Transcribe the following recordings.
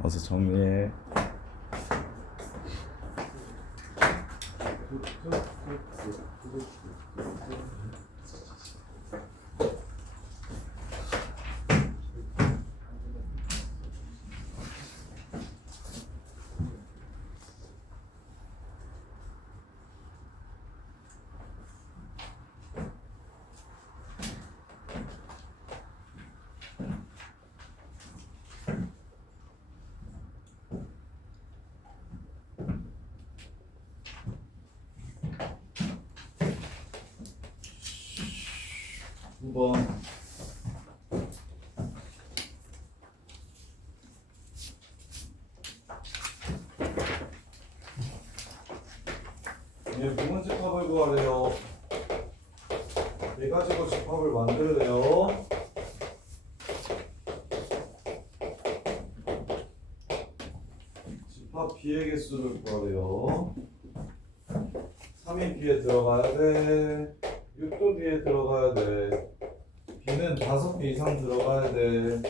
어서 정리해. 두 번. 무슨 집합을 구하래요? 네 가지고 집합을 만들래요. 집합 B의 개수를 구하래요. 3이 B에 들어가야 돼. 6도 B에 들어가야 돼. B는 5개 이상 들어가야 돼.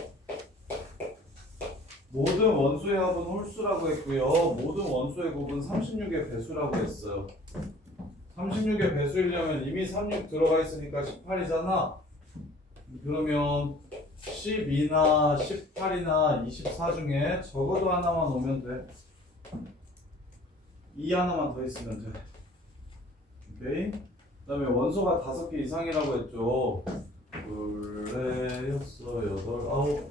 모든 원수의 합은 홀수라고 했고요. 모든 원수의 곱은 36의 배수라고 했어요. 36의 배수이려면 이미 36 들어가 있으니까 18이잖아. 그러면 12나 18이나 24 중에 적어도 하나만 오면 돼. 2 하나만 더 있으면 돼. 오케이? 그 다음에 원소가 5개 이상이라고 했죠. 둘, 넷, 여섯, 여덟, 아홉.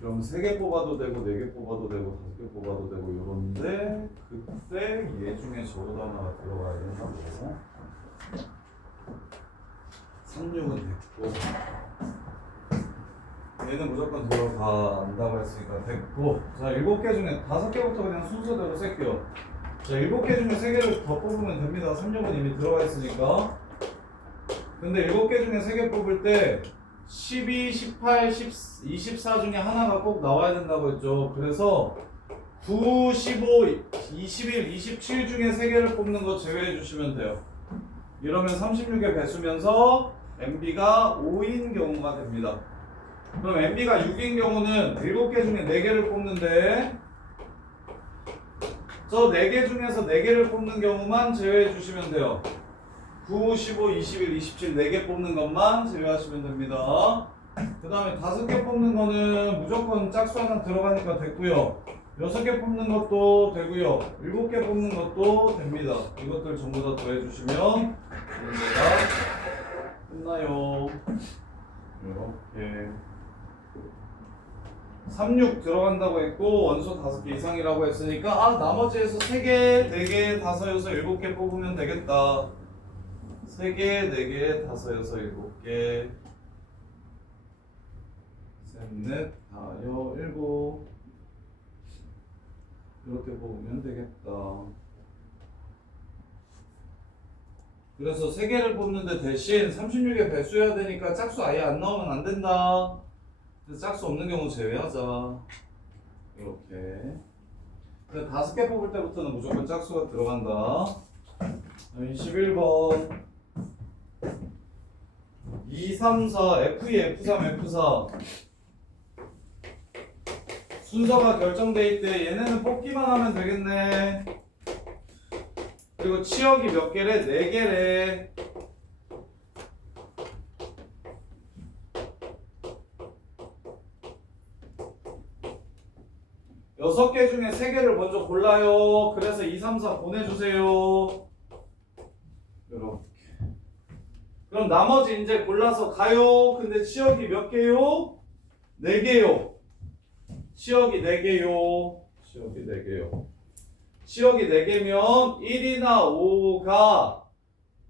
그럼 3개 뽑아도 되고 4개 뽑아도 되고 5개 뽑아도 되고 이런데 그때 얘 중에 적어도 하나가 들어가야 된다고. 36은 됐고 얘는 무조건 들어간다고 했으니까 됐고. 자, 7개 중에 5개부터 그냥 순서대로 셀게요. 자, 7개 중에 3개를 더 뽑으면 됩니다. 36은 이미 들어가 있으니까. 근데 7개 중에 3개 뽑을 때 12, 18, 24 중에 하나가 꼭 나와야 된다고 했죠. 그래서 9, 15, 21, 27 중에 3개를 뽑는 거 제외해 주시면 돼요. 이러면 36의 배수면서 MB가 5인 경우가 됩니다. 그럼 MB가 6인 경우는 7개 중에 4개를 뽑는데 저 4개 중에서 4개를 뽑는 경우만 제외해 주시면 돼요. 9, 15, 21, 27 4개 뽑는 것만 제외하시면 됩니다. 그 다음에 5개 뽑는 거는 무조건 짝수 하나 들어가니까 됐고요. 6개 뽑는 것도 되고요. 7개 뽑는 것도 됩니다. 이것들 전부 다 더해주시면 문제가 끝나요. 이렇게 36 들어간다고 했고 원소 5개 이상이라고 했으니까 나머지에서 3개, 4개, 5, 6, 7개 뽑으면 되겠다. 3개, 4개, 5, 6, 7개, 셋, 넷, 다, 여, 7 이렇게 뽑으면 되겠다. 그래서 3개를 뽑는데 대신 36에 배수해야 되니까 짝수 아예 안 나오면 안 된다. 그래서 짝수 없는 경우 제외하자. 이렇게. 근데 5개 뽑을 때부터는 무조건 짝수가 들어간다. 21번 2, 3, 4, F2, F3, F4 순서가 결정돼 있대. 얘네는 뽑기만 하면 되겠네. 그리고 치역이 몇 개래? 4개래. 여섯 개 중에 3개를 먼저 골라요. 그래서 2, 3, 4 보내주세요. 이렇게. 그럼 나머지 이제 골라서 가요. 근데 치역이 몇 개요? 4개요. 치역이 4개요. 치역이 4개요. 치역이 4개면 1이나 5가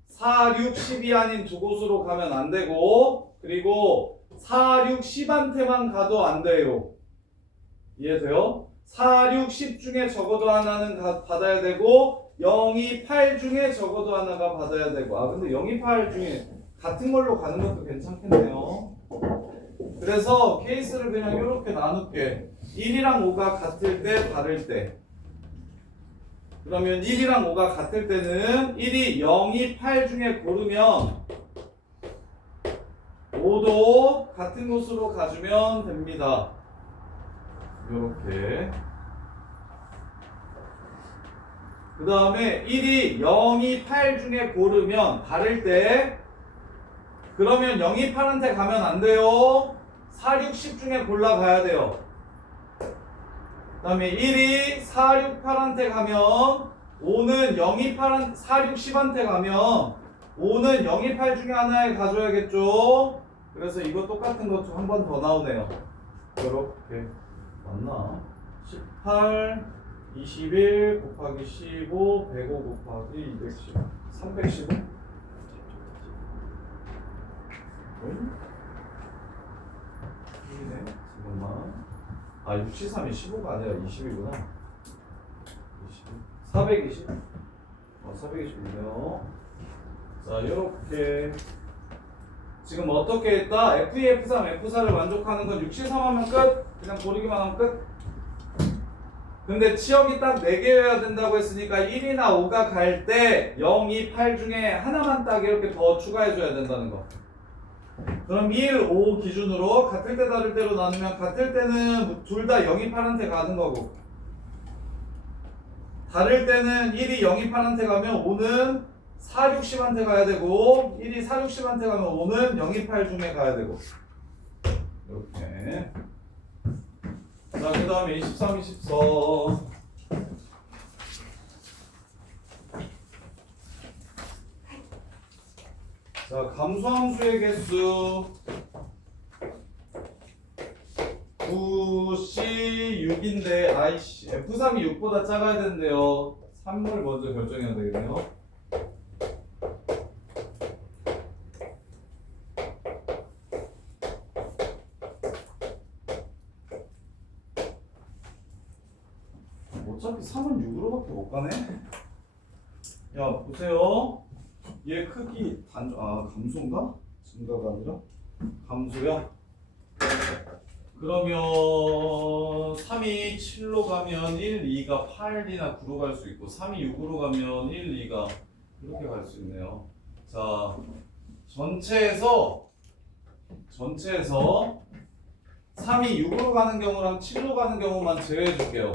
4, 6, 10이 아닌 두 곳으로 가면 안 되고, 그리고 4, 6, 10한테만 가도 안 돼요. 이해돼요? 4, 6, 10 중에 적어도 하나는 받아야 되고 0, 2, 8 중에 적어도 하나가 받아야 되고. 근데 0, 2, 8 중에 같은 걸로 가는 것도 괜찮겠네요. 그래서 케이스를 그냥 이렇게 나눌게. 1이랑 5가 같을 때 다를 때. 그러면 1이랑 5가 같을 때는 1이 0, 2, 8 중에 고르면 요도 같은 곳으로 가주면 됩니다. 요렇게. 그 다음에 1이 0, 2, 8 중에 고르면 다를 때 그러면 0, 2, 8한테 가면 안 돼요. 4, 6, 10 중에 골라가야 돼요. 그 다음에 1이 4, 6, 8한테 가면 5는 0, 2, 8, 4, 6, 10한테 가면 5는 0, 2, 8 중에 하나에 가져야겠죠. 그래서 이거 똑같은 것 좀 한 번 더 나오네요. 이렇게 맞나? 18, 21 곱하기 15, 105 곱하기 210, 315? 이네 잠깐만. 아 673이 15가 아니라 20이구나. 420? 420이네요. 자, 이렇게 지금 어떻게 했다? F2, F3, F4를 만족하는 건 6, 7, 3 하면 끝? 그냥 고르기만 하면 끝? 근데 치역이 딱 4개여야 된다고 했으니까 1이나 5가 갈 때 0, 2, 8 중에 하나만 딱 이렇게 더 추가해줘야 된다는 거. 그럼 1, 5 기준으로 같을 때 다를 때로 나누면 같을 때는 둘 다 0, 2, 8한테 가는 거고 다를 때는 1이 0, 2, 8한테 가면 5는 4, 6, 10한테 가야 되고 1이 4, 6, 10한테 가면 5는 0, 2, 8 중에 가야 되고 이렇게. 자, 그 다음에 23, 24. 자, 감소함수의 개수 9C 6인데 아이씨 F3이 6보다 작아야 되는데요. 3을 먼저 결정해야 되겠네요. 어차피 3은 6으로밖에 못 가네. 야 보세요. 얘 크기 감소인가? 증가가 아니라 감소야. 그러면 3이 7로 가면 1, 2가 8이나 9로 갈 수 있고 3이 6으로 가면 1, 2가 이렇게 갈 수 있네요. 자, 전체에서 3이 6으로 가는 경우랑 7로 가는 경우만 제외해 줄게요.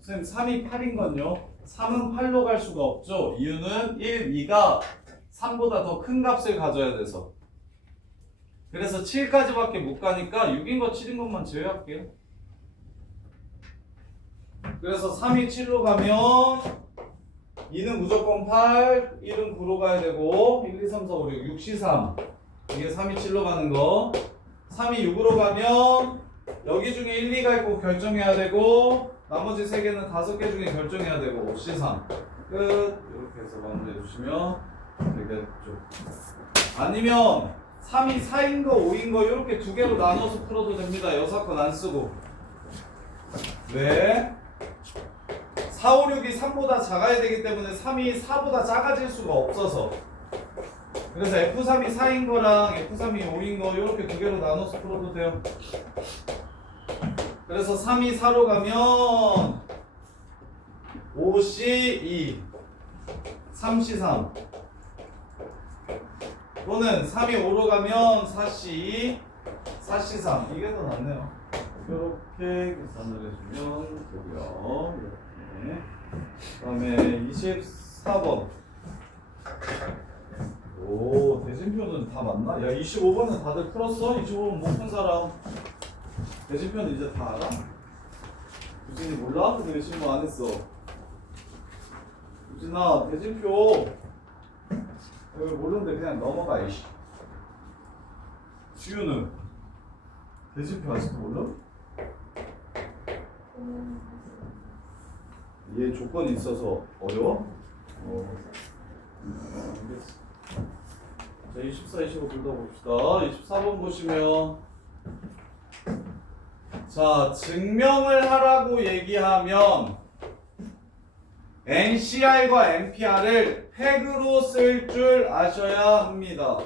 선생님 3이 8인 건요. 3은 8로 갈 수가 없죠. 이유는 1, 2가 3보다 더 큰 값을 가져야 돼서. 그래서 7까지밖에 못 가니까 6인 거 7인 것만 제외할게요. 그래서 3이 7로 가면 2는 무조건 8, 1은 9로 가야 되고 1, 2, 3, 4, 5, 6, 6시 3 이게 3이 7로 가는 거. 3이 6으로 가면 여기 중에 1, 2가 있고 결정해야 되고 나머지 3개는 5개 중에 결정해야 되고 5C3 끝. 이렇게 해서 마무리해 주시면 되겠죠. 아니면 3이 4인 거 5인 거 이렇게 두 개로 나눠서 풀어도 됩니다. 여사건 안 쓰고. 왜? 4, 5, 6이 3보다 작아야 되기 때문에 3이 4보다 작아질 수가 없어서. 그래서 F3이 4인 거랑 F3이 5인 거 이렇게 두 개로 나눠서 풀어도 돼요. 그래서 3이 4로 가면 5C2 3C3 또는 3이 5로 가면 4C2 4C3 이게 더 낫네요. 이렇게 계산을 해주면 되고요. 이렇게. 그 다음에 24번. 오, 대진표는 다 맞나? 야, 25번은 다들 풀었어? 25번 못 푼 사람. 대진표는 이제 다 알아? 유진이 몰라? 근데 왜 질문 안 했어? 유진아, 대진표 왜 모르는데 그냥 넘어가. 이씨. 지우는 대진표 아직도 몰라? 얘 조건이 있어서 어려워? 알겠어. 자, 24, 25 둘 다 봅시다. 24번 보시면 자, 증명을 하라고 얘기하면 NCR과 NPR을 팩으로 쓸 줄 아셔야 합니다.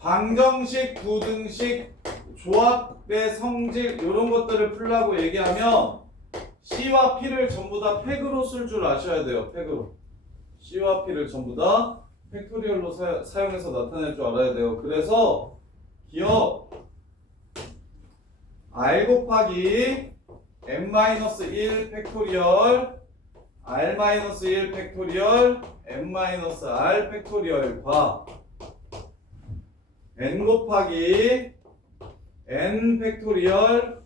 방정식, 부등식, 조합의 성질 이런 것들을 풀라고 얘기하면 C와 P를 전부 다 팩으로 쓸 줄 아셔야 돼요. 팩으로. C와 P를 전부 다 팩토리얼로 사용해서 나타낼 줄 알아야 돼요. 그래서 기억 R 곱하기 n-1 팩토리얼 r-1 팩토리얼 n-r 팩토리얼과 n 곱하기 n 팩토리얼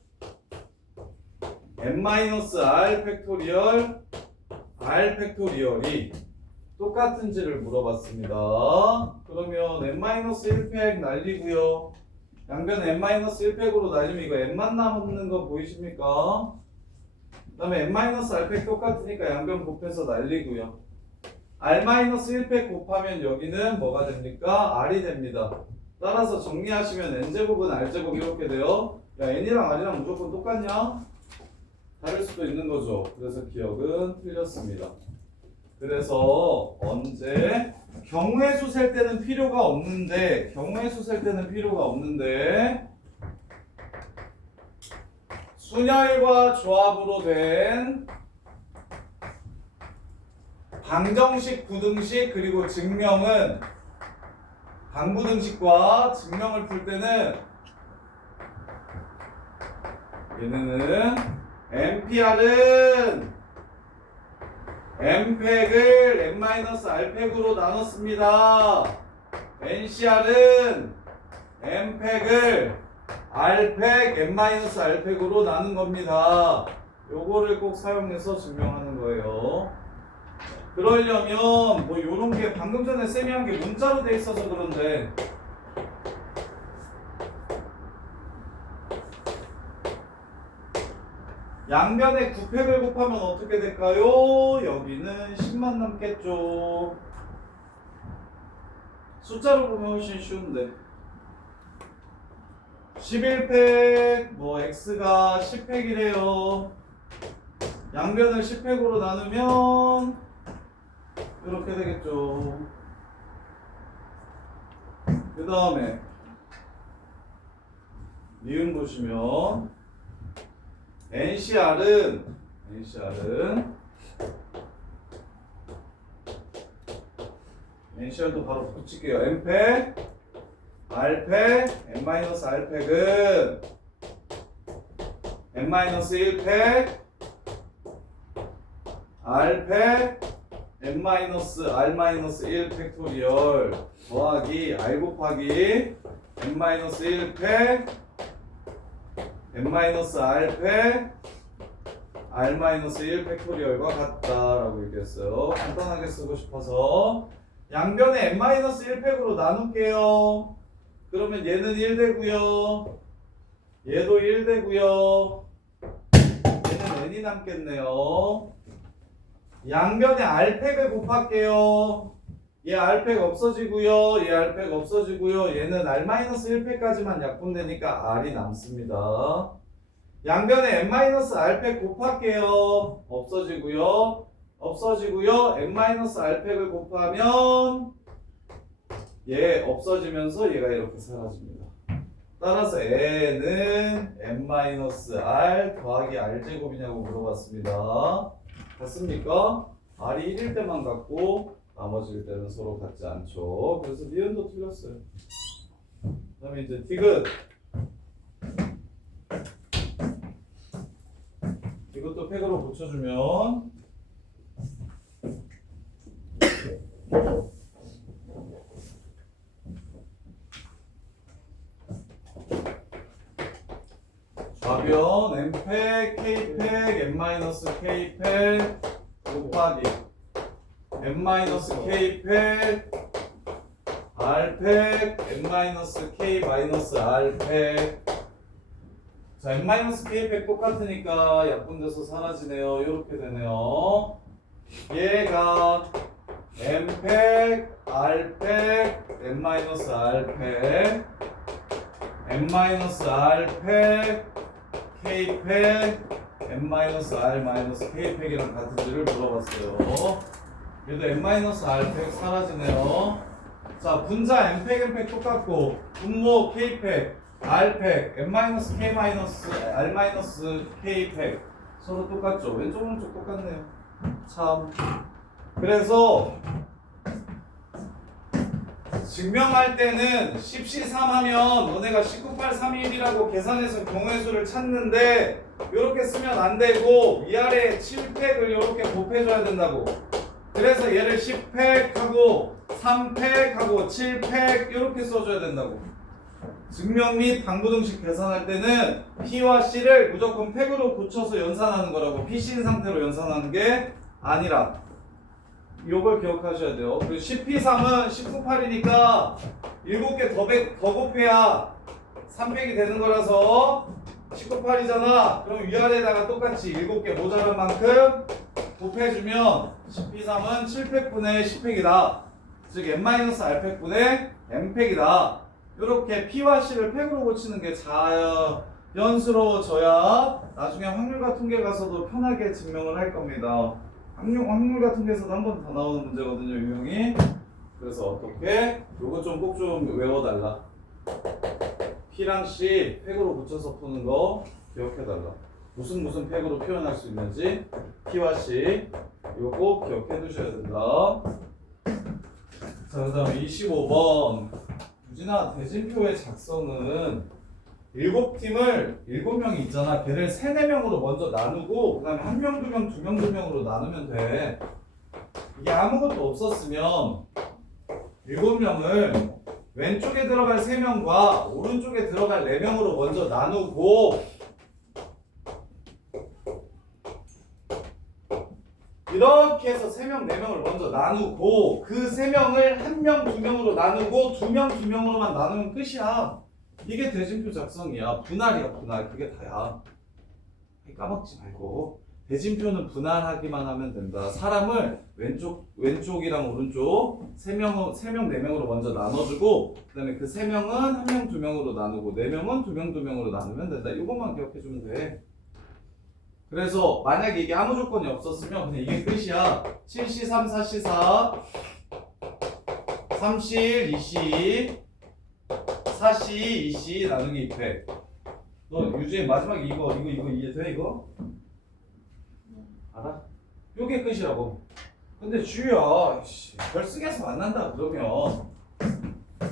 n-r 팩토리얼 r 팩토리얼이 똑같은지를 물어봤습니다. 그러면 n-1팩 날리고요. 양변 n-1팩으로 날리면 이거 n만 남는 거 보이십니까? 그 다음에 n-r팩 똑같으니까 양변 곱해서 날리고요. r-1팩 곱하면 여기는 뭐가 됩니까? r이 됩니다. 따라서 정리하시면 n제곱은 r제곱 이렇게 돼요. 야, n이랑 r이랑 무조건 똑같냐? 다를 수도 있는 거죠. 그래서 기억은 틀렸습니다. 그래서 언제 경우의 수 셀 때는 필요가 없는데 순열과 조합으로 된 방정식, 부등식 그리고 증명은 방부등식과 증명을 풀 때는 얘네는 NPR은 N팩을 N-R팩으로 나눴습니다. NCR은 N팩을 R팩 N-R팩으로 나눈 겁니다. 요거를 꼭 사용해서 증명하는 거예요. 그러려면 뭐 요런 게 방금 전에 쌤이 한 게 문자로 돼 있어서 그런데 양변에 9팩을 곱하면 어떻게 될까요? 여기는 10만 남겠죠. 숫자로 보면 훨씬 쉬운데 11팩 뭐 x가 10팩이래요. 양변을 10팩으로 나누면 이렇게 되겠죠. 그 다음에 니은 보시면 NCR은 NCR도 바로 붙일게요. N팩, R팩, N-R팩은 N-1팩, R팩, N-R-1 팩토리얼 더하기 R 곱하기 N-1팩 N-R팩 R-1 팩토리얼과 같다라고 얘기했어요. 간단하게 쓰고 싶어서 양변에 N-1팩으로 나눌게요. 그러면 얘는 1 되고요. 얘도 1 되고요. 얘는 n이 남겠네요. 양변에 R팩을 곱할게요. 얘 R팩 없어지고요. 얘 R팩 없어지고요. 얘는 R-1팩까지만 약분되니까 R이 남습니다. 양변에 N-R팩 곱할게요. 없어지고요. N-R팩을 곱하면 얘 없어지면서 얘가 이렇게 사라집니다. 따라서 n은 n-r 더하기 r제곱이냐고 물어봤습니다. 같습니까? r이 1일 때만 같고 나머지 때는 서로 같지 않죠. 그래서 니은도 틀렸어요. 그 다음에 이제 디귿. 이것도 팩으로 붙여주면 좌변 n팩, k팩, n-k팩 곱하기 n-k팩 r팩, n-k-r팩. 자, n-k팩 똑같으니까 약분돼서 사라지네요. 이렇게 되네요. 얘가 n팩, r팩, n-r팩, n-r팩, k팩, n-r-k팩이랑 같은지를 물어봤어요. 얘도 n-r팩 사라지네요. 자, 분자 n팩, n팩 똑같고 분모 k팩, r팩, n-k-r-k팩 서로 똑같죠? 왼쪽 오른쪽 똑같네요. 참. 그래서 증명할 때는 10C3 하면 너네가 19,831이라고 계산해서 경우의 수를 찾는데 이렇게 쓰면 안 되고 위아래 7팩을 이렇게 곱해줘야 된다고. 그래서 얘를 10팩하고 3팩하고 7팩 이렇게 써줘야 된다고. 증명 및 방부등식 계산할 때는 P와 C를 무조건 팩으로 붙여서 연산하는 거라고. PC인 상태로 연산하는 게 아니라. 요걸 기억하셔야 돼요. 그리고 10P3은 19,8이니까 7개 더 곱해야 300이 되는 거라서 19,8이잖아. 그럼 위아래에다가 똑같이 7개 모자란 만큼 곱해주면 10P3은 7팩분의 10팩이다. 즉 n-r팩분의 n팩이다. 이렇게 P와 C를 팩으로 고치는 게 자연스러워져야 나중에 확률과 통계 가서도 편하게 증명을 할 겁니다. 확률 같은 데서도 한 번 더 나오는 문제거든요, 유형이. 그래서 어떻게? 요거 좀 꼭 좀 외워달라. P랑 C 팩으로 붙여서 푸는 거 기억해달라. 무슨 팩으로 표현할 수 있는지 P와 C 요거 꼭 기억해 두셔야 된다. 자, 그 다음에 25번. 유진아, 대진표의 작성은 7팀을 7명이 있잖아. 걔를 3, 4명으로 먼저 나누고 그 다음에 1명, 2명, 2명, 2명으로 나누면 돼. 이게 아무것도 없었으면 7명을 왼쪽에 들어갈 3명과 오른쪽에 들어갈 4명으로 먼저 나누고 이렇게 해서 3명, 4명을 먼저 나누고 그 3명을 1명, 2명으로 나누고 2명, 2명으로만 나누면 끝이야. 이게 대진표 작성이야. 분할이야, 분할. 그게 다야. 까먹지 말고. 대진표는 분할하기만 하면 된다. 사람을 왼쪽이랑 오른쪽 3명, 4명으로 먼저 나눠주고 그 다음에 그 3명은 1명, 2명으로 나누고 4명은 2명, 2명으로 나누면 된다. 이것만 기억해주면 돼. 그래서 만약에 이게 아무 조건이 없었으면 그냥 이게 끝이야. 7C3, 4C4 3C1, 2C 4C, 2C 나누기 200. 너 유주의 마지막에 이거 이해돼 이거? 알아? 요게 끝이라고. 근데 주희야, 결승에서 만난다 그러면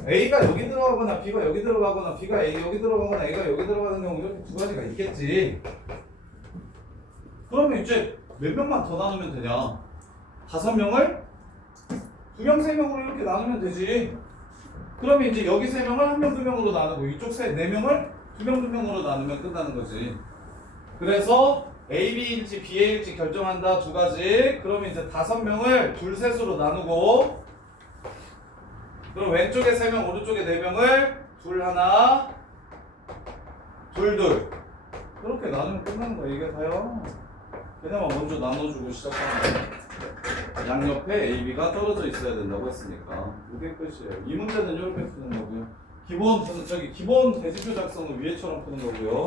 A가 여기 들어가거나 B가 여기 들어가거나 B가 A 여기 들어가거나 A가 여기 들어가는 경우 이렇게 두 가지가 있겠지. 그러면 이제 몇 명만 더 나누면 되냐? 5명을 2명, 3명으로 이렇게 나누면 되지. 그러면 이제 여기 3명을 1명, 2명으로 나누고 이쪽 4명을 2명, 2명으로 나누면 끝나는 거지. 그래서 A, B일지 B, A일지 결정한다. 두 가지. 그러면 이제 5명을 둘, 셋으로 나누고 그럼 왼쪽에 3명, 오른쪽에 4명을 둘, 하나 둘, 둘 그렇게 나누면 끝나는 거야. 이게 다요. 그나마 먼저 나눠주고 시작하는 거야. 양옆에 A, B가 떨어져 있어야 된다고 했으니까 이게 끝이에요. 이 문제는 이렇게 푸는 거고요. 기본 대지표 작성은 위에처럼 푸는 거고요.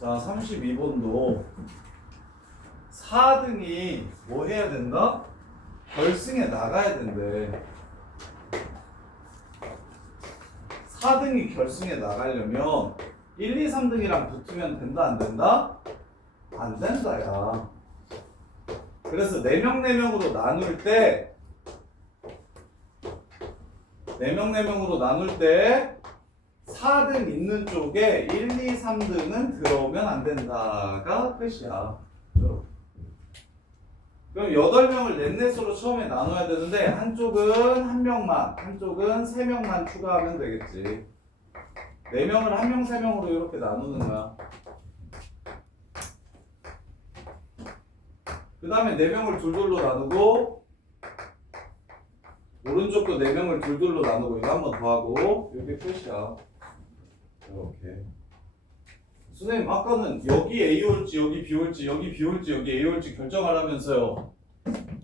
자, 32번도 4등이 뭐 해야 된다? 결승에 나가야 된대. 4등이 결승에 나가려면 1, 2, 3등이랑 붙으면 된다, 안 된다? 안 된다, 야. 그래서 4명, 4명으로 나눌 때 4명, 4명으로 나눌 때 4등 있는 쪽에 1, 2, 3등은 들어오면 안 된다가 끝이야. 그럼 8명을 넷넷으로 처음에 나눠야 되는데 한쪽은 1명만, 한쪽은 3명만 추가하면 되겠지. 4명을 1명, 3명으로 이렇게 나누는 거야. 그 다음에 4명을 둘둘로 나누고 오른쪽도 4명을 둘둘로 나누고 이거 한 번 더 하고 이게 끝이야. 이렇게. 선생님 아까는 여기 A 올지 여기 B 올지 여기 B 올지 여기 A 올지 결정하라면서요.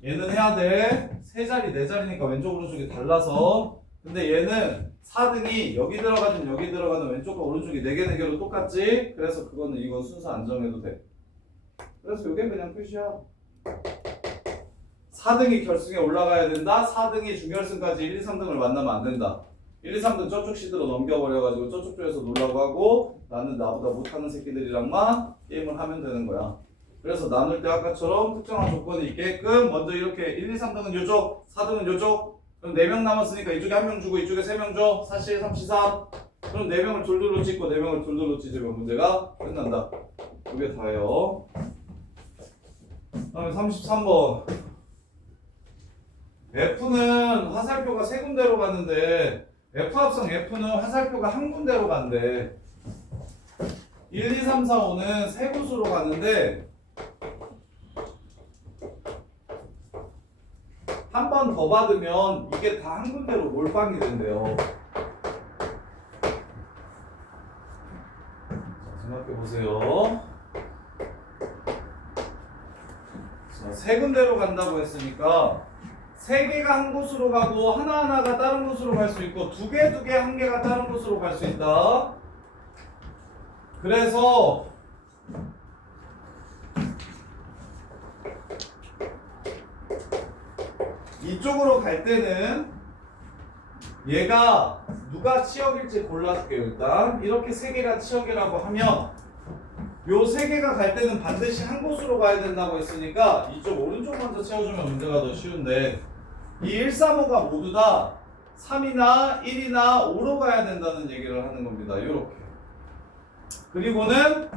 얘는 해야 돼. 세 자리 네 자리니까 왼쪽 오른쪽이 달라서 근데 얘는 4등이 여기 들어가든 여기 들어가든 왼쪽과 오른쪽이 4개 4개로 똑같지? 그래서 그거는 이건 순서 안 정해도 돼. 그래서 이게 그냥 끝이야. 4등이 결승에 올라가야 된다. 4등이 준결승까지 1, 2, 3등을 만나면 안 된다. 1, 2, 3등 저쪽 시드로 넘겨버려가지고 저쪽 쪽에서 놀라고 하고 나는 나보다 못하는 새끼들이랑만 게임을 하면 되는 거야. 그래서 나눌 때 아까처럼 특정한 조건이 있게끔 먼저 이렇게 1, 2, 3등은 요쪽, 4등은 요쪽. 그럼 4명 남았으니까 이쪽에 1명 주고 이쪽에 3명 줘. 4, 7, 3, 4. 그럼 4명을 둘둘로 찍고 4명을 둘둘로 찢으면 문제가 끝난다. 그게 다예요. 다음에 33번. F는 화살표가 3군데로 갔는데 F 합성 F는 화살표가 1군데로 간대. 1, 2, 3, 4, 5는 3곳으로 가는데 한 번 더 받으면 이게 다 1군데로 몰빵이 된대요. 자, 생각해보세요. 자, 3군데로 간다고 했으니까 3개가 한 곳으로 가고 하나하나가 다른 곳으로 갈 수 있고 2개, 1개가 다른 곳으로 갈 수 있다. 그래서 이쪽으로 갈 때는 얘가 누가 치역일지 골라줄게요. 일단 이렇게 3개가 치역이라고 하면 요 3개가 갈 때는 반드시 한 곳으로 가야 된다고 했으니까 이쪽 오른쪽 먼저 채워주면 문제가 더 쉬운데 이 1, 3, 5가 모두 다 3이나 1이나 5로 가야 된다는 얘기를 하는 겁니다. 이렇게. 그리고는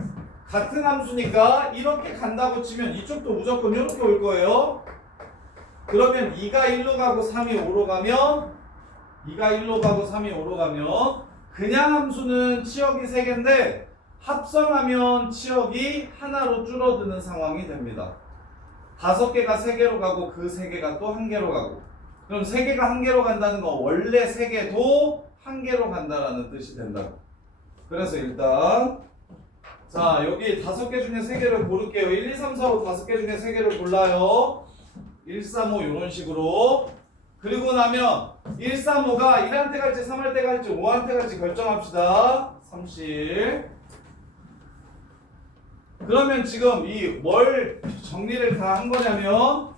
같은 함수니까 이렇게 간다고 치면 이쪽도 무조건 이렇게 올 거예요. 그러면 2가 1로 가고 3이 5로 가면 2가 1로 가고 3이 5로 가면 그냥 함수는 치역이 3개인데 합성하면 치역이 하나로 줄어드는 상황이 됩니다. 5개가 3개로 가고 그 3개가 또 1개로 가고 그럼 3개가 1개로 간다는 건 원래 3개도 1개로 간다라는 뜻이 된다고. 그래서 일단 자 여기 5개 중에 3개를 고를게요. 1, 2, 3, 4, 5 5개 중에 3개를 골라요. 1, 3, 5 이런 식으로. 그리고 나면 1, 3, 5가 1한테 갈지 3한테 갈지 5한테 갈지 결정합시다. 30. 그러면 지금 이 뭘 정리를 다 한 거냐면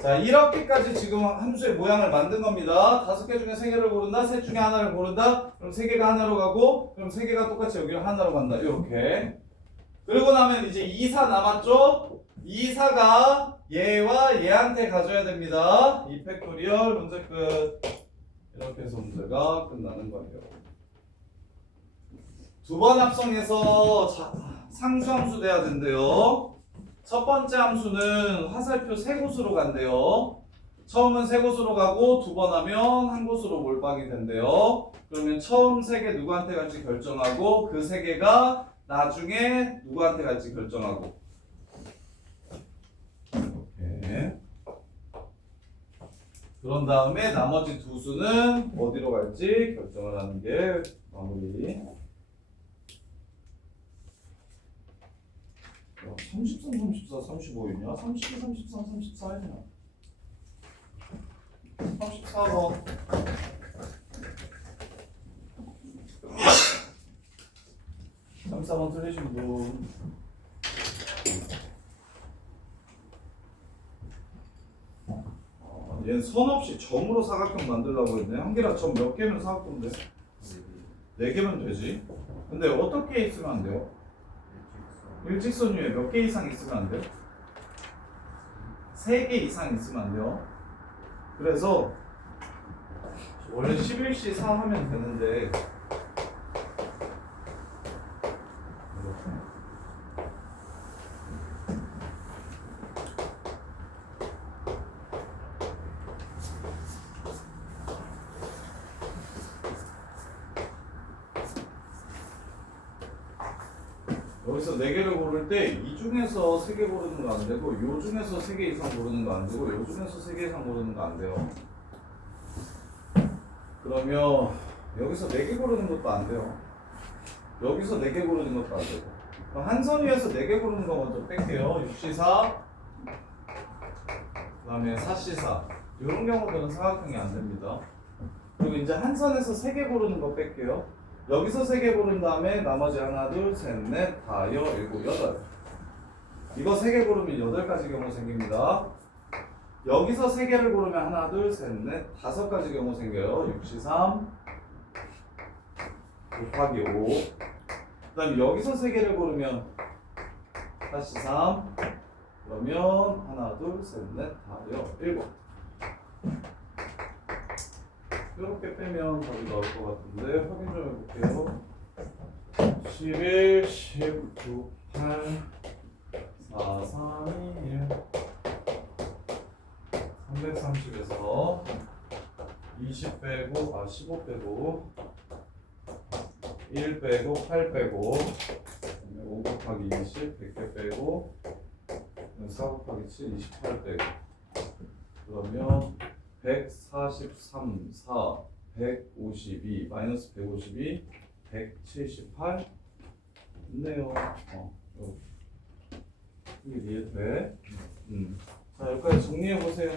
자 이렇게까지 지금 함수의 모양을 만든 겁니다. 5개 중에 3개를 고른다. 셋 중에 하나를 고른다. 그럼 3개가 하나로 가고 그럼 3개가 똑같이 여기로 하나로 간다. 이렇게. 그리고 나면 이제 2, 4 남았죠? 2, 4가 얘와 얘한테 가져야 됩니다. 2팩토리얼 문제 끝. 이렇게 해서 문제가 끝나는 거예요. 2번 합성해서 상수함수 돼야 된대요. 첫 번째 함수는 화살표 3곳으로 간대요. 처음은 3곳으로 가고 2번 하면 한 곳으로 몰빵이 된대요. 그러면 처음 3개 누구한테 갈지 결정하고 그 3개가 나중에 누구한테 갈지 결정하고. 이렇게. 그런 다음에 나머지 2수는 어디로 갈지 결정을 하는 게 마무리. 33, 34, 35이냐? 32, 33, 34이냐? 34번. 번 틀리신 분. 얘는 선 없이 점으로 사각형 만들려고 했네. 한 개랑 점 몇 개면 사각형인데? 4개면 되지. 근데 어떻게 있으면 안 돼요? 일직선 위에 몇 개 이상 있으면 안 돼요? 3개 이상 있으면 안 돼요. 그래서 원래 11시 4 하면 되는데 여기서 4개를 고를 때 이 중에서 3개 고르는 거 안 되고 요 중에서 3개 이상 고르는 거 안 되고 요 중에서 3개 이상 고르는 거 안 돼요. 그러면 여기서 4개 고르는 것도 안 돼요. 여기서 4개 고르는 것도 안 되고 그럼 한 선 위에서 4개 고르는 거 먼저 뺄게요. 6, 4 다음에 4C4 이런 경우들은 사각형이 안 됩니다. 그리고 이제 한 선에서 3개 고르는 거 뺄게요. 여기서 3개 고른 다음에 나머지 하나, 둘, 셋, 넷, 다, 여, 일곱, 여덟. 이거 3개 고르면 8가지 경우 생깁니다. 여기서 3개를 고르면 하나, 둘, 셋, 넷, 5가지 경우 생겨요. 6C3 곱하기 5. 그 다음에 여기서 3개를 고르면 4C3 그러면 하나, 둘, 셋, 넷, 다, 여, 일곱. 이렇게 빼면 답이 나올 것 같은데 확인 좀 해볼게요. 11, 19, 8, 4, 3, 2, 1 330에서 20 빼고 15 빼고 1 빼고 8 빼고 5 곱하기 20 100개 빼고 4 곱하기 7 28 빼고 그러면 143, 4, 152, 마이너스 152, 178 있네요. 이게 이해돼? 자, 여기까지 정리해 보세요.